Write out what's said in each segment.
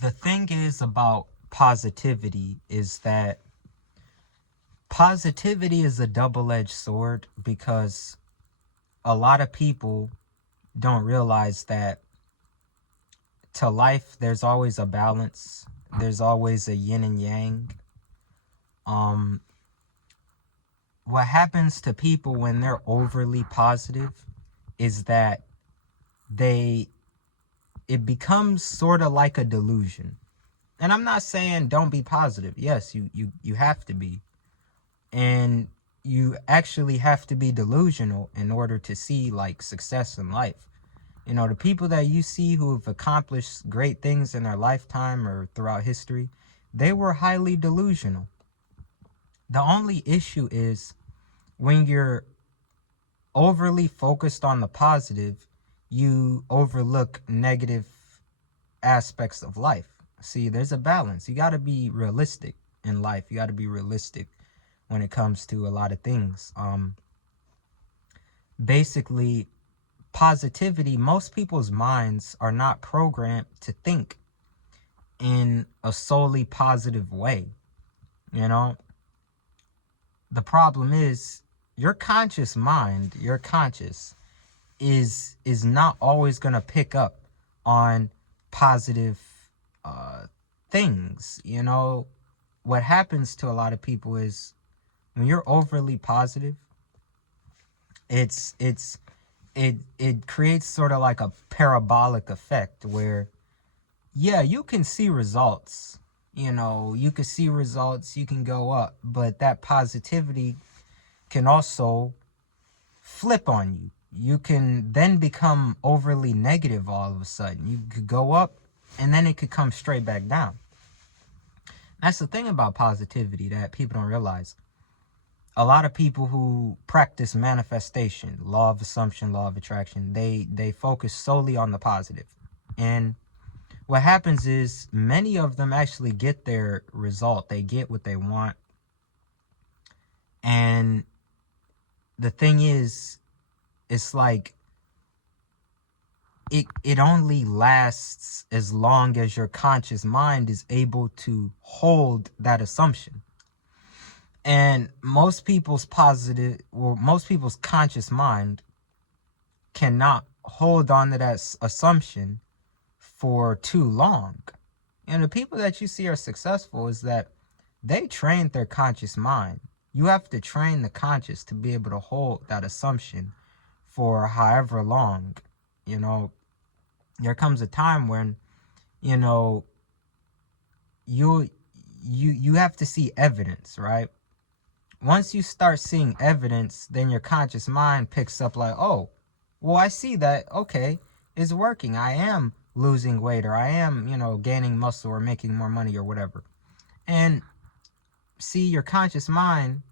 The thing is about positivity is that positivity is a double-edged sword, because a lot of people don't realize that to life there's always a balance. There's always a yin and yang. Um what happens to people when they're overly positive is that they it becomes sort of like a delusion. And I'm not saying don't be positive. Yes, you have to be. And you actually have to be delusional in order to see like success in life. You know, the people that you see who have accomplished great things in their lifetime or throughout history, they were highly delusional. The only issue is when you're overly focused on the positive, you overlook negative aspects of life. See, there's a balance. You got to be realistic in life. You got to be realistic when it comes to a lot of things. Basically, positivity, most people's minds are not programmed to think in a solely positive way. You know, the problem is your conscious mind, your conscious is not always going to pick up on positive things. You know, what happens to a lot of people is when you're overly positive, it creates sort of like a parabolic effect where, yeah, you can see results. You know, you can see results, you can go up, but that positivity can also flip on you. You can then become overly negative all of a sudden. You could go up and then it could come straight back down. That's the thing about positivity that people don't realize. A lot of people who practice manifestation, law of assumption, law of attraction, they focus solely on the positive. And what happens is many of them actually get their result. They get what they want. And the thing is, it's like it only lasts as long as your conscious mind is able to hold that assumption. And most people's conscious mind cannot hold on to that assumption for too long. And the people that you see are successful is that they trained their conscious mind. You have to train the conscious to be able to hold that assumption for however long. You know, there comes a time when, you know, you have to see evidence, right? Once you start seeing evidence, then your conscious mind picks up like, oh, well, I see that, okay, it's working. I am losing weight, or I am, you know, gaining muscle or making more money or whatever. And see, your conscious mind,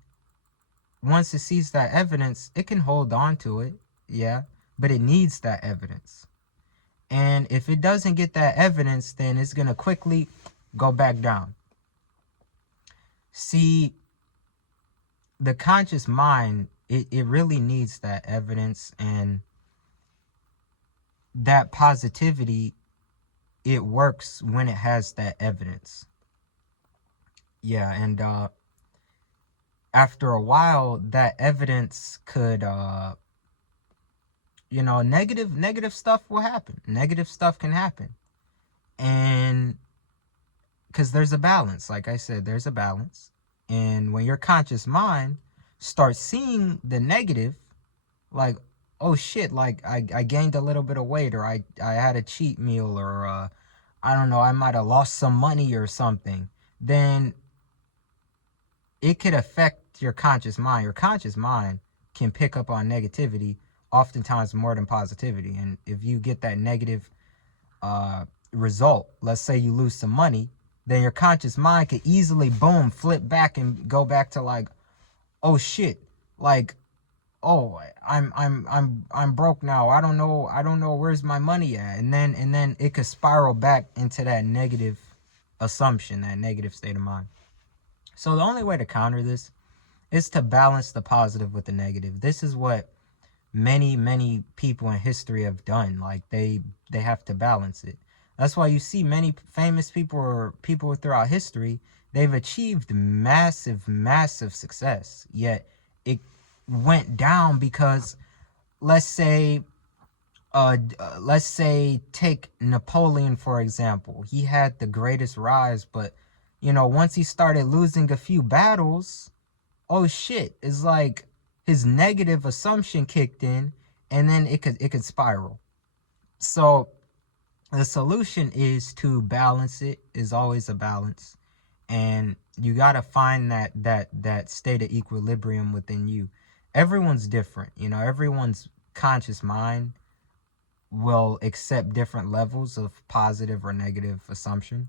once it sees that evidence, it can hold on to it, yeah, but it needs that evidence. And if it doesn't get that evidence, then it's going to quickly go back down. See, the conscious mind, it really needs that evidence, and that positivity, it works when it has that evidence. Yeah, and after a while, that evidence could, you know, negative stuff will happen. Negative stuff can happen. And because there's a balance, like I said, there's a balance. And when your conscious mind starts seeing the negative, like, oh shit, like I gained a little bit of weight, or I had a cheat meal, or I don't know, I might have lost some money or something, then it could affect your conscious mind. Your conscious mind can pick up on negativity oftentimes more than positivity. And if you get that negative result, let's say you lose some money, then your conscious mind could easily, boom, flip back and go back to like, oh shit, like, oh, I'm broke now. I don't know where's my money at. And then it could spiral back into that negative assumption, that negative state of mind. So the only way to counter this is to balance the positive with the negative. This is what many people in history have done. Like they have to balance it. That's why you see many famous people or people throughout history, they've achieved massive success. Yet it went down because, let's say, let's say take Napoleon for example. He had the greatest rise, but once he started losing a few battles, oh shit, it's like his negative assumption kicked in, and then it could spiral. So the solution is to balance it. Is always a balance, and you got to find that state of equilibrium within you. Everyone's different, everyone's conscious mind will accept different levels of positive or negative assumption,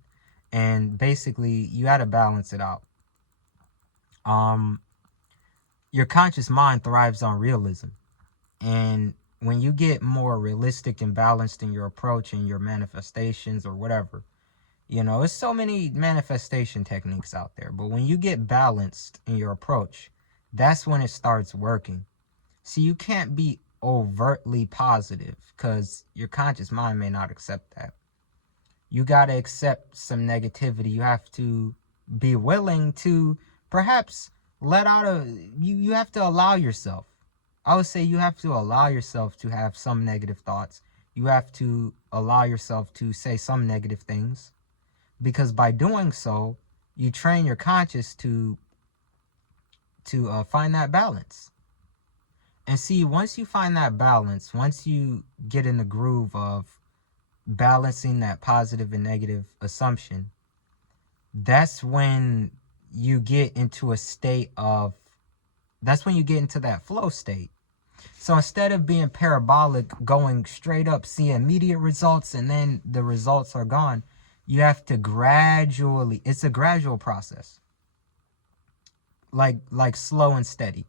and basically you got to balance it out. Your conscious mind thrives on realism, and when you get more realistic and balanced in your approach and your manifestations or whatever, there's so many manifestation techniques out there, but when you get balanced in your approach, that's when it starts working. See, you can't be overtly positive because your conscious mind may not accept that. You got to accept some negativity. You have to be willing to perhaps let out you have to allow yourself. I would say you have to allow yourself to have some negative thoughts. You have to allow yourself to say some negative things, because by doing so, you train your conscious to find that balance. And see, once you find that balance, once you get in the groove of balancing that positive and negative assumption, that's when you get into a state of, that's when you get into that flow state. So instead of being parabolic, going straight up, seeing immediate results, and then the results are gone, you have to gradually, it's a gradual process. Like slow and steady.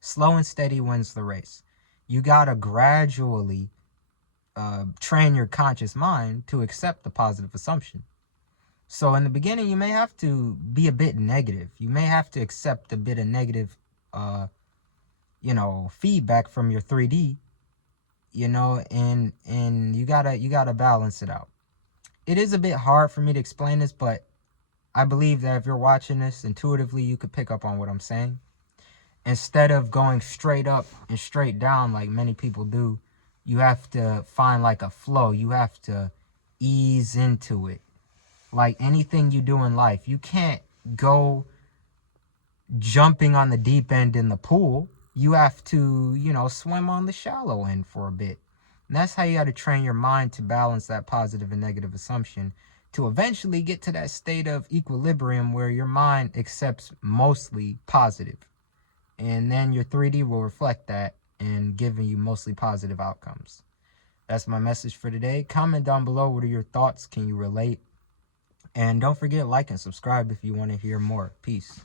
Slow and steady wins the race. You gotta gradually train your conscious mind to accept the positive assumption. So in the beginning, you may have to be a bit negative. You may have to accept a bit of negative, feedback from your 3D, and you gotta balance it out. It is a bit hard for me to explain this, but I believe that if you're watching this intuitively, you could pick up on what I'm saying. Instead of going straight up and straight down like many people do, you have to find like a flow. You have to ease into it. Like anything you do in life, you can't go jumping on the deep end in the pool. You have to, swim on the shallow end for a bit. And that's how you got to train your mind to balance that positive and negative assumption, to eventually get to that state of equilibrium where your mind accepts mostly positive. And then your 3D will reflect that and giving you mostly positive outcomes. That's my message for today. Comment down below, what are your thoughts? Can you relate? And don't forget, like and subscribe if you want to hear more. Peace.